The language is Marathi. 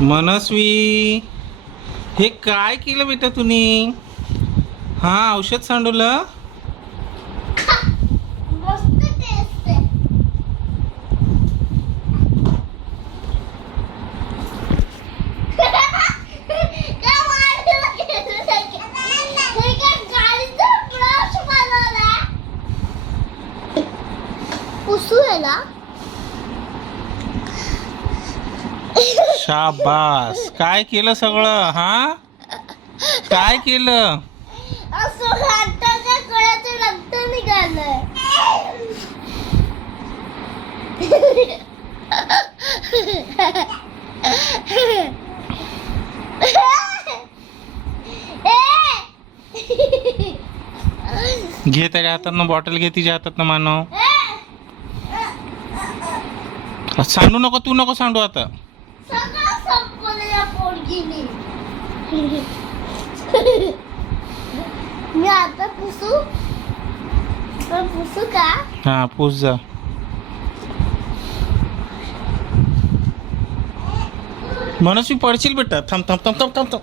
मनस्वी, हे काय केलं बेटा तुम्ही? हा, औषध सांडवलं. मस्त टेस्ट आहे. काय वाढलं केलं सगळं? हे काय गाडीचा ब्रश बनवला? पुसू याला. शाबास, काय केलं सगळं? हा, काय केलं? असं हाताच्या कळ्याचं रक्त निघालंय. घे त्याच्या हातातनं बॉटल, घे तिच्या हातातनं मानव. सांडू नको, तू नको सांडू आता. सगळं संपलं या पोरगीने. मी आता पुसू का? हा, पूस जा. मनस्वी, पडशील बेटा. थांब थांब थांब थांब थांब थांब.